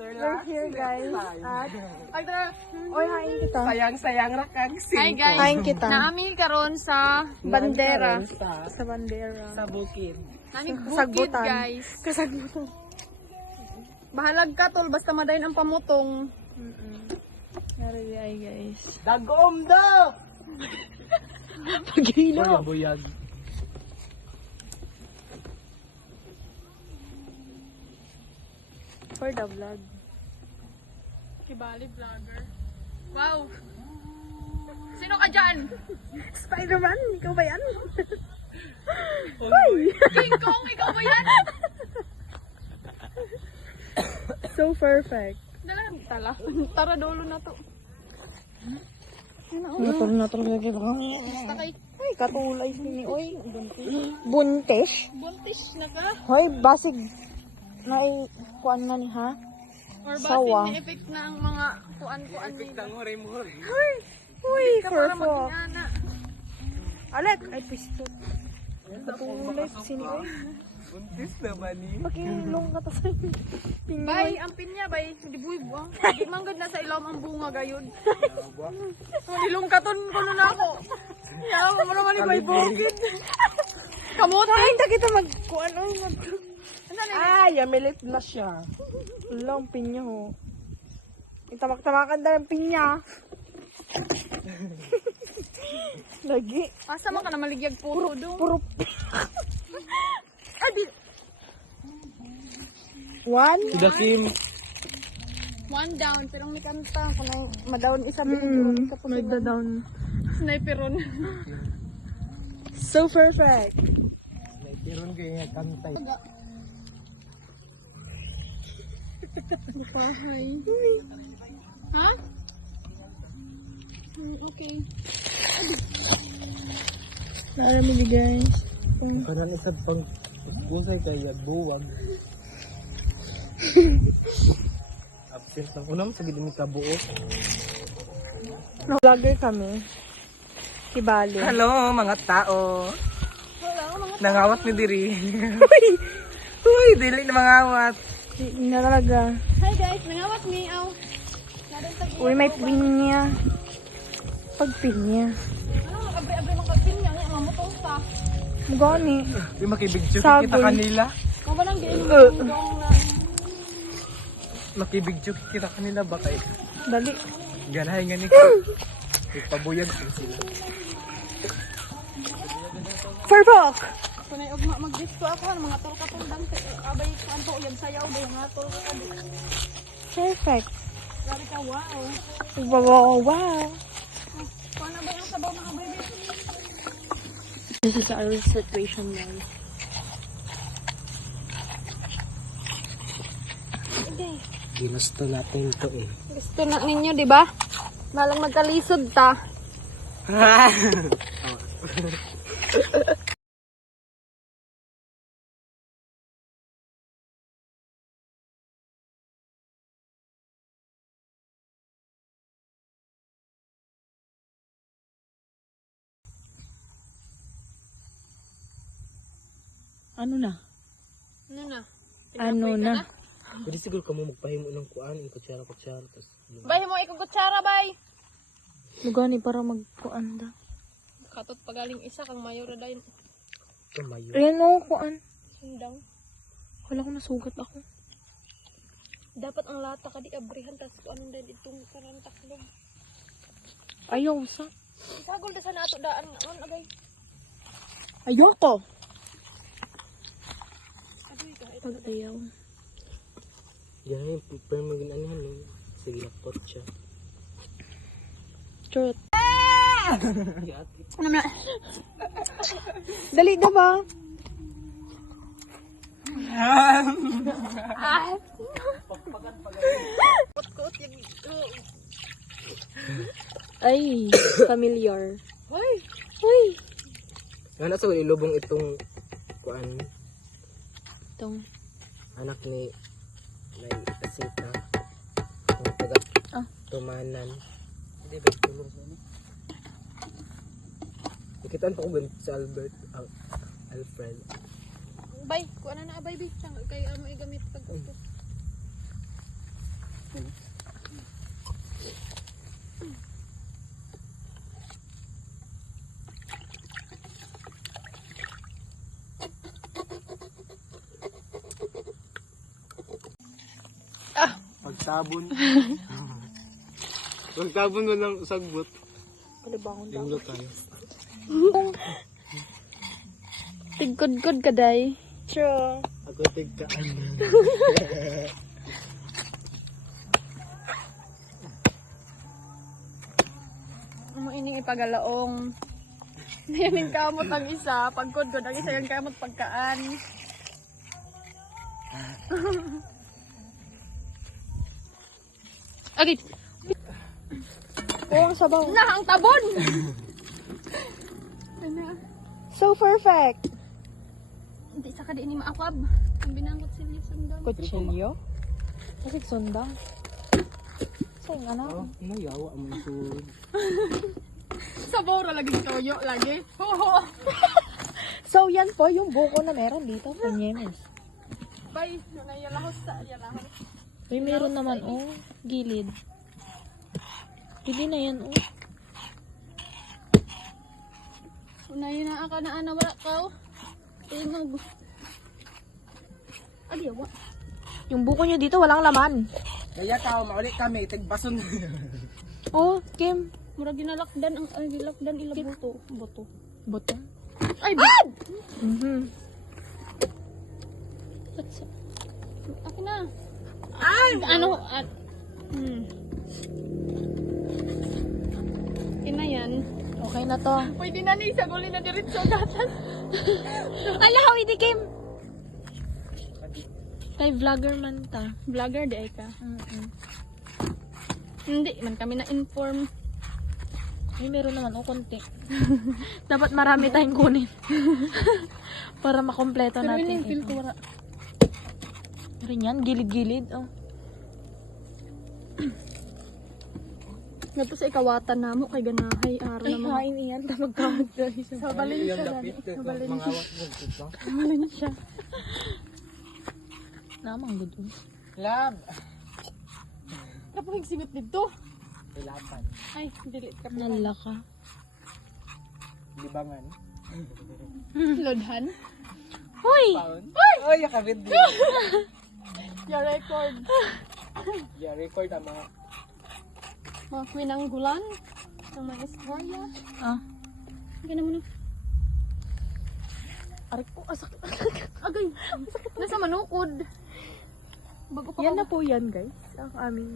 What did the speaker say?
We're here guys at oy hain kita. Sayang-sayang ra kag Hi guys. Hain kita. Naami karon sa Bandera. sa Sa bandera. bukid. Naami bukid Kasagbutan. guys. Kasagbutan. Bahalag ka tol basta madayon ang pamutong. Nari ay guys. Dagom daw. Pagino. Buyag. For the vlog. Kibali vlogger. Wow. Sino ka dyan? Spider-Man, ikaw ba yan? King Kong, ikaw ba yan? So perfect. Tala. Tara dolo na to. Natol lagi ba? Basta kay Ay, katulay sini oy. Buntis. buntis na ka. Hoy, basig na kuan na ni ha. Or Sawa. basin ni effect na ang mga kuan-kuan ni. Tang hore-hore. Uy, Para perfect. mag-ingana. Alek, ay pisto. Katulay sini oy. Buntis na ba ni? Pakilong ka ta sa Bay, ang pinya bay, hindi buwag. Di manggod na sa ilawom ang bunga gayon. Nilungkaton ko na ako. Yawa mo naman ni bay bukid. Kamote. Kain ta kita magkuan oy. Ay, yamilit na siya. Wala ang pinya ho. Itamak-tamakan na ng pinya. Lagi. Asa man ka na maligyag puro dong. Puro. One. Sida Kim. One down, pero may kanta. Kung madown isa video. Nagda-down. Sniperon. So perfect. Tiron kay nga kantay. Bahay. Ha? Okay. Naramig guys. Kanan isad pang kusay kaya buwag. Absent lang. Unang sa gid mi kabuo. Vlogger kami. Kibali. Hello mga tao. Wala, mga Nangawat ni diri. Uy, dili na mangawat. Hindi na talaga. Hi guys, mangawas me. Aw. Uy, may pinya. Pagpinya. Ano, abri-abri mga pinya. Nga, mga mutong sa. Mugani. Uy, makibigyo Sagoy. kita kanila. Kung ba nang diin mo na. Makibigyo kita kanila ba kay Dali. ganahay nga ni ko. Ipabuyag ko sila. Perfect. Kung ay ugma mag-disco ako, mga tol katundang. Abay, kanto, yung sayaw. Bay, mga tol ka. Perfect. Grabe ka, wow. Wow. Paano ba yung sabaw mga baby? This is our situation now. Ginusto natin to eh. Gusto na ninyo, di ba? Malang magkalisod ta. Ano na? Ano na? Ano na? Pwede siguro ka mo magpahimo ng kuan, kutsara-kutsara. Bay, mo ikong kutsara, bay. Mugani para magkuanda. Katot pagaling isa kang mayor na dahil Tumayo. Ayan o, kuan. sundang. Wala ko nasugat ako. Dapat ang lata ka di abrihan tas kung anong dahil itong kanang taklog. Ayaw sa. Ikagol na sa nato daan ngayon, agay. Ayaw ko. Agoy ka. Pag ayaw. Yan yung pero maginahan eh. Sige na pot siya. Chot. Ano na? Dali na ba? Kot-kot yung ito. Ay, familiar. Hoy! Uy. Nga nasa ilubong itong kuan Itong. anak ni Nay Kasita. Ang taga tumanan. Hindi ba tulong sa ni? Ikitaan pa ko ba sa Albert Alfred. Bay, kung ano na, bay, bay. Kay amo igamit pag-utos. Pagtabon. Pagtabon mo lang sagbot. Palibangon daw. Linglo tayo. Tigkod-kod ka, day. True. Ako tigkaan. Amo ining ipagalaong. Nayaning kamot ang isa, pagkod ko ang isa yung kamot pagkaan. Okay, Oo, ang sabaw. na ang tabon. Ano? So perfect. Hindi sa kadi ni maakwab. Ang binangot sila sundan. Kutsilyo? Kasi sundang. Sayang anak. Oh, mayawa mo ito. Sa bora lagi toyo lagi. So yan po yung buko na meron dito. Panyemes. Bay, na yalahos sa yalahos. Uy, meron naman, oh. Gilid. Pili na yan, oh. Unayin na aka na ana wala ka. Tingog. Adiyawa. Yung buko nyo dito, walang laman. Kaya tao, maulit kami, tigbason. Oh, Kim. Mura ginalakdan ang ginalakdan ila buto. Buto. Buto. Ay, bad! Akin na. Ay! Ano? Akin na yan. Okay na to. Pwede na ni sa guli na diretso gatas. Ala, how hindi, Kim? Kay vlogger man ta. Vlogger di ay ka. Hindi man kami na-inform. Ay, meron naman, oh, konti. Dapat marami tayong kunin. Para makompleto Pero natin yun yung feel ko ito. wala. Rin yan, gilid-gilid, oh. Ngato sa ikawatan na mo kay ganahay araw Ay, naman. hain iyan. Tamag-kamag tayo sa Sa Valencia Yung na. lapit, Sa Valencia. mangawat mo dito. Sa Valencia. Namang gudo. Lab! Kapag sigot dito. Ilapan. Ay, delete ka pa. Nala ka. Libangan. Lodhan. Hoy! Paon? Ay, yakabit din. Your record. Yeah, record ang mga Mga kwinanggulan. Ang mga istorya. Ah, Gana mo na. arik po, asak. Agay. Nasa manukod. Bago pa Yan ka- na po yan, guys. Ang aming